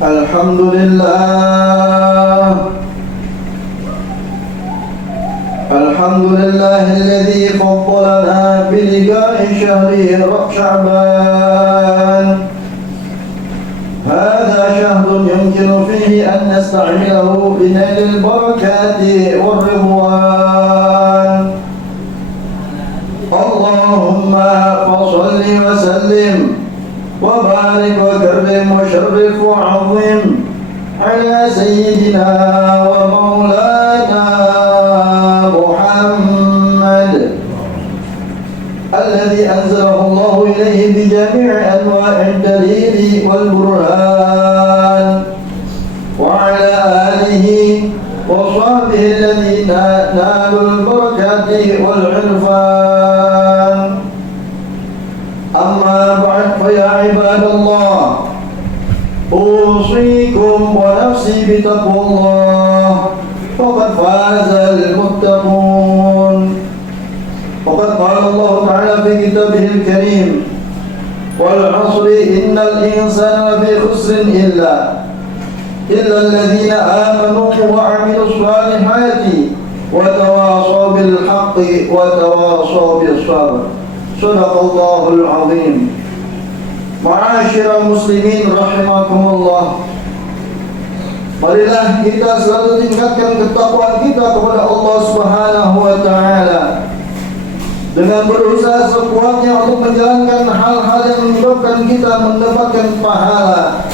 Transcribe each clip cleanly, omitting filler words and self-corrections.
الحمد لله الذي فضلنا بلقاء شهر شعبان. هذا شهر يمكن فيه أن نستعمله لنيل البركات والرضوان. اللهم فصل وسلم وبارك وكرم وشرف وعظم على سيدنا ومولانا محمد الذي أنزله الله إليه بجميع أنواع الدليل والبرهان، وعلى آله وصحبه الذين نالوا البركات والعرفان. أما بعد فيا عباد الله، أوصيكم ونفسي بتقوى الله، فقد فاز المتقون. وقد قال الله تعالى في كتابه الكريم: والعصر إن الإنسان لفي خسر إلا الذين آمنوا وعملوا الصالحات وتواصوا بالحق وتواصوا بالصبر. صدق الله العظيم. Ma'asyiral muslimin rahimakumullah, marilah kita selalu tingkatkan ketakwaan kita kepada Allah Subhanahu wa taala dengan berusaha sekuatnya untuk menjalankan hal-hal yang menyebabkan kita mendapatkan pahala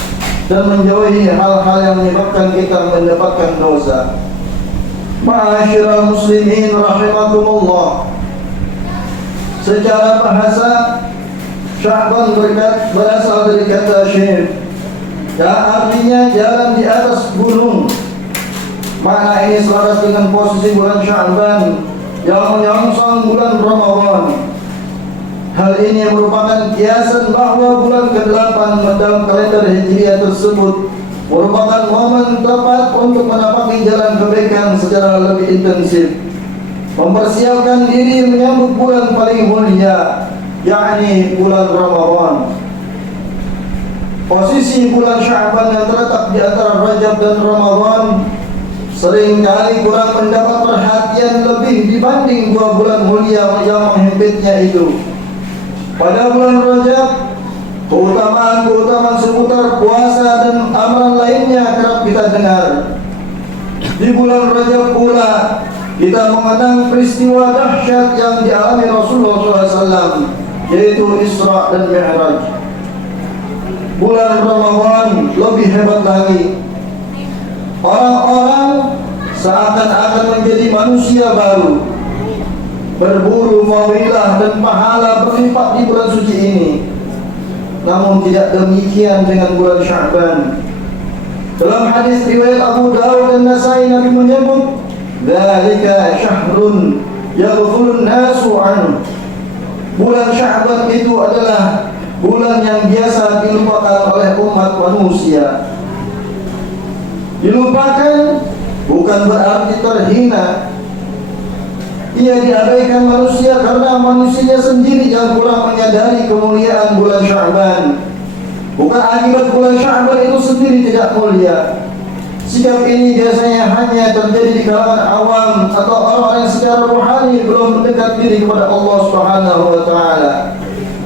dan menjauhi hal-hal yang menyebabkan kita mendapatkan dosa. Ma'asyiral muslimin rahimakumullah, secara bahasa Sya'ban berasal dari kata syir, yang artinya jalan di atas gunung. Makna ini selaras dengan posisi bulan Sya'ban yang menyongsong bulan Ramadan. Hal ini merupakan kiasan bahwa bulan ke-8 dalam kalender Hijriah tersebut merupakan momen tepat untuk menapaki jalan kebaikan secara lebih intensif, mempersiapkan diri menyambut bulan paling mulia, yakni bulan Ramadan. Posisi bulan Sya'ban yang terletak di antara Rajab dan Ramadan seringkali kurang mendapat perhatian lebih dibanding dua bulan mulia yang menghimpitnya itu. Pada bulan Rajab, keutamaan seputar puasa dan amalan lainnya kerap kita dengar. Di bulan Rajab pula kita mengenang peristiwa dahsyat yang dialami Rasulullah SAW, yaitu Isra dan Mi'raj. Bulan Ramadan lebih hebat lagi. Orang-orang seakan-akan menjadi manusia baru, berburu fadilah dan pahala berlipat di bulan suci ini. Namun tidak demikian dengan bulan Sya'ban. Dalam hadis riwayat Abu Dawud dan Nasai, Nabi menyebut, "Dzalika syahrun yaghfulun nasu anhu." Bulan Sya'ban itu adalah bulan yang biasa dilupakan oleh umat manusia. Dilupakan bukan berarti terhina. Ia diabaikan manusia karena manusia sendiri yang kurang menyadari kemuliaan bulan Sya'ban. Bukan akibat bulan Sya'ban itu sendiri tidak mulia. Sikap ini biasanya hanya terjadi di kalangan awam atau orang-orang yang secara rohani belum mendekat diri kepada Allah Subhanahu wa taala.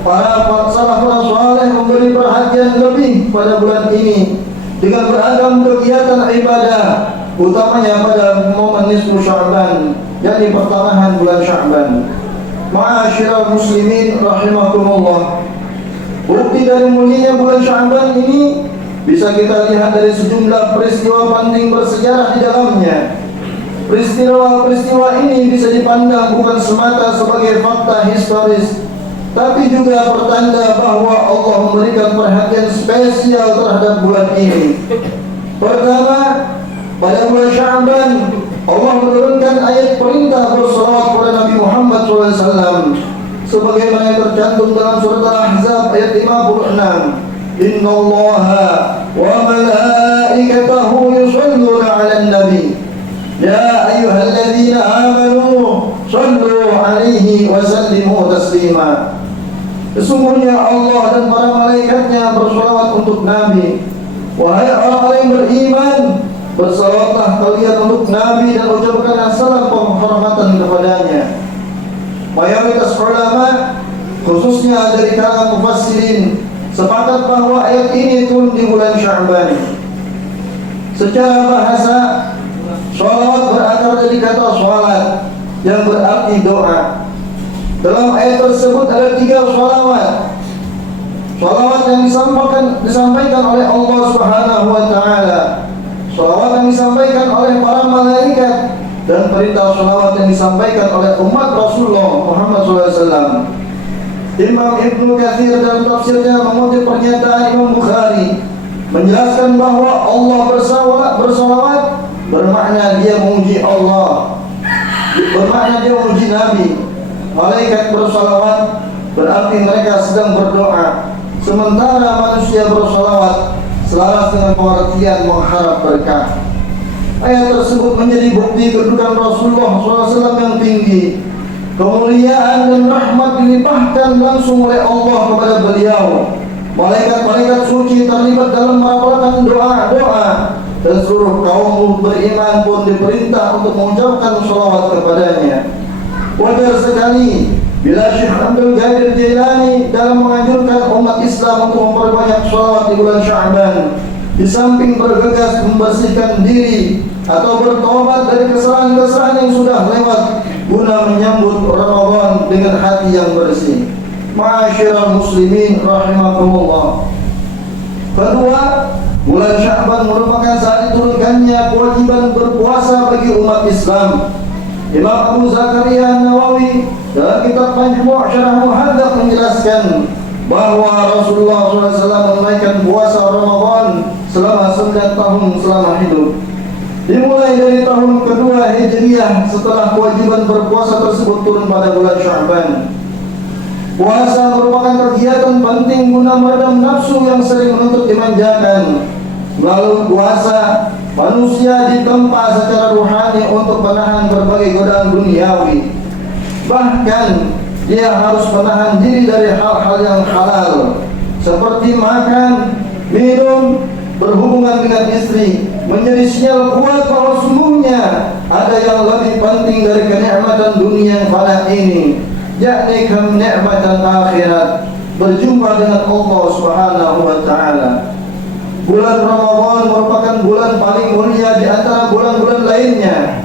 Para salafus saleh memberi perhatian lebih pada bulan ini dengan beragam kegiatan ibadah, utamanya pada momen nisfu Sya'ban, yakni pertengahan bulan Sya'ban. Ma'asyiral muslimin rahimakumullah, bukti dari mulianya bulan Sya'ban ini bisa kita lihat dari sejumlah peristiwa penting bersejarah di dalamnya. Peristiwa ini bisa dipandang bukan semata sebagai fakta historis, tapi juga pertanda bahwa Allah memberikan perhatian spesial terhadap bulan ini. Pertama, pada bulan Sya'ban Allah menurunkan ayat perintah bersalawat kepada Nabi Muhammad SAW, sebagaimana yang tercantum dalam surat Al-Ahzab ayat 56. Innallaha wa malaikatahu yusholluna 'alan nabi ya ayyuhalladzina amanu shallu 'alaihi wa sallimu taslima. Sesungguhnya Allah dan para malaikatnya bersolawat untuk Nabi. Wahai orang-orang yang beriman, bersalawatlah kalian untuk Nabi dan ucapkan salam penghormatan kepadanya. Mayoritas ulama, khususnya dari kalangan mufassirin, sepakat bahwa ayat ini turun di bulan Sya'ban. Secara bahasa, sholawat berakar dari kata sholat yang berarti doa. Dalam ayat tersebut ada 3 sholawat. Sholawat yang disampaikan oleh Allah Subhanahu wa Ta'ala, sholawat yang disampaikan oleh para malaikat, dan perintah sholawat yang disampaikan oleh umat Rasulullah Muhammad SAW. Imam Ibnu Katsir dalam tafsirnya mengutip pernyataan Imam Bukhari, menjelaskan bahwa Allah bersalawat bermakna dia memuji Allah, bermakna dia memuji Nabi. Malaikat bersalawat berarti mereka sedang berdoa, sementara manusia bersalawat selaras dengan pengertian mengharap berkah. Ayat tersebut menjadi bukti kedudukan Rasulullah SAW yang tinggi. Kemuliaan dan rahmat dilimpahkan langsung oleh Allah kepada beliau. Malaikat-malaikat suci terlibat dalam melafalkan doa-doa, dan seluruh kaum beriman pun diperintah untuk mengucapkan sholawat kepadanya. Wajar sekali bila Syekh Abdul Qadir Jailani dalam menganjurkan umat Islam untuk memperbanyak sholawat di bulan Sya'ban, di samping bergegas membersihkan diri atau bertobat dari kesalahan-kesalahan yang sudah lewat guna menyambut Ramadan dengan hati yang bersih. Ma'asyiral muslimin rahimakumullah. Kedua, bulan Sya'ban merupakan saat diturunkannya kewajiban berpuasa bagi umat Islam. Imam Abu Zakaria Nawawi dalam kitab Majmu' Syarah Muhadzab menjelaskan bahwa Rasulullah SAW menunaikan puasa Ramadan selama 9 tahun selama hidup. Dimulai dari tahun kedua Hijriah setelah kewajiban berpuasa tersebut turun pada bulan Sya'ban. Puasa merupakan kegiatan penting guna meredam nafsu yang sering menuntut dimanjakan. Melalui puasa, manusia ditempa secara ruhani untuk menahan berbagai godaan duniawi. Bahkan dia harus menahan diri dari hal-hal yang halal, seperti makan, minum, berhubungan dengan istri, menjadi sinyal kuat bahwa sungguhnya ada yang lebih penting dari kenikmatan dunia yang fana ini, yakni kenikmatan akhirat, berjumpa dengan Allah Subhanahu wa Ta'ala. Bulan Ramadan merupakan bulan paling mulia di antara bulan-bulan lainnya.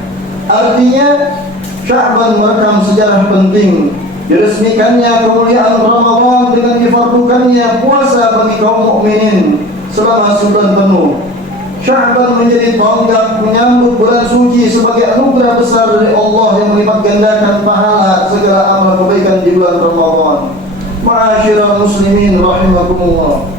Artinya, Sya'ban merekam sejarah penting. Diresmikannya kemuliaan Ramadan dengan difardukannya puasa bagi kaum mukminin selama sebulan penuh. Sya'ban menjadi tonggak menyambut bulan suci sebagai anugerah besar dari Allah yang melipat gandakan pahala segala amal kebaikan di bulan Ramadan. Ma'asyiral muslimin rahimakumullah.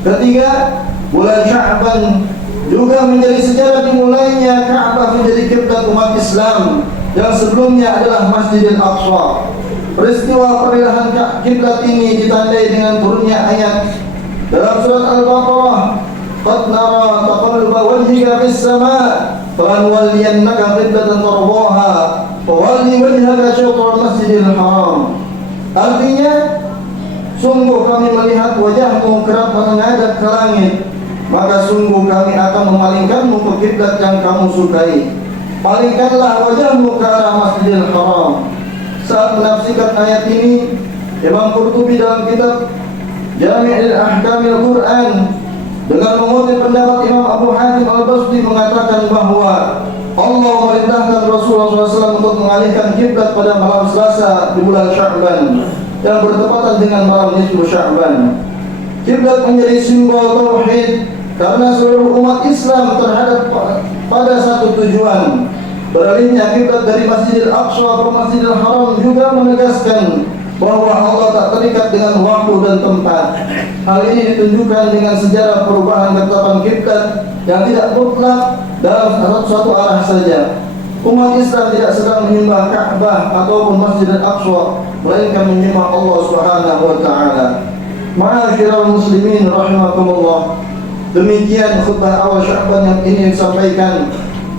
Ketiga, bulan Sya'ban juga menjadi sejarah dimulainya Ka'bah menjadi kiblat umat Islam yang sebelumnya adalah Masjidil Aqsa. Peristiwa perpindahan kiblat ini ditandai dengan turunnya ayat dalam surat Al-Baqarah, "Qad nara taqalluba wajhika fis sama' falanwalliyannaka qiblatan tardaha fawalli wajhaka syatral Masjidil Haram." Artinya, sungguh kami melihat wajahmu kerap menghadap ke langit, maka sungguh kami akan memalingkanmu ke kiblat yang kamu sukai. Palingkanlah wajahmu ke arah Masjidil Haram. Saat menafsirkan ayat ini, Imam Qurtubi dalam kitab Jami' al-Ahkamil Quran dengan mengutip pendapat Imam Abu Hatim al-Basri mengatakan bahwa Allah memerintahkan Rasulullah SAW untuk mengalihkan kiblat pada malam Selasa di bulan Sya'ban yang bertepatan dengan malam nisfu Sya'ban. Kiblat menjadi simbol tauhid karena seluruh umat Islam terhadap pada satu tujuan. Beralihnya kiblat dari Masjidil Aqsa ke Masjidil Haram juga menegaskan bahwa Allah tak terikat dengan waktu dan tempat. Hal ini ditunjukkan dengan sejarah perubahan ketetapan kiblat yang tidak mutlak dalam satu arah saja. Umat Islam tidak sedang menyembah Ka'bah ataupun Masjidil Aqsa, melainkan menyembah Allah Subhanahu wa Ta'ala. Ma'asyiral muslimin rahimakumullah. Demikian khutbah awal Sya'ban yang ini disampaikan.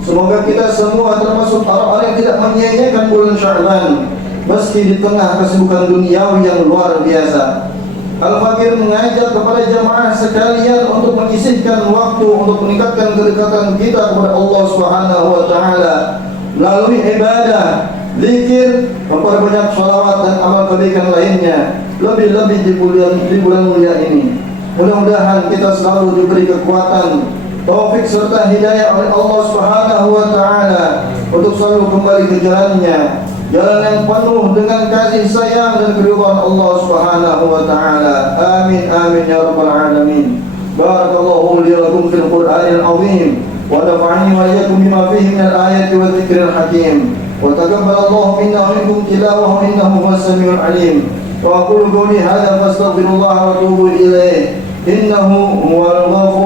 Semoga kita semua termasuk orang-orang yang tidak menyia-nyiakan bulan Sya'ban meski di tengah kesibukan duniawi yang luar biasa. Al-Fakir mengajak kepada jamaah sekalian untuk menyisihkan waktu untuk meningkatkan kedekatan kita kepada Allah Subhanahu wa taala melalui ibadah, zikir, memperbanyak shalawat dan amal kebaikan lainnya, lebih-lebih di bulan mulia ini. Mudah-mudahan kita selalu diberi kekuatan, taufik serta hidayah oleh Allah Subhanahu wa taala untuk selalu kembali ke jalannya, jalan yang penuh dengan kasih sayang dan keridhaan Allah Subhanahu wa taala. Amin amin ya rabbal alamin. Barakallahu li wa lakum fil Qur'anil azim wa nafa'ani wa iyyakum bima fihi minal ayati wa dzikril hakim. Wa taqabbalallahu minna wa minkum tilawahu innahu huwas samiul alim. Wa aqulu qawli hadza fastaghfirullaha wa atubu ilaih. Innahu huwal ghafurur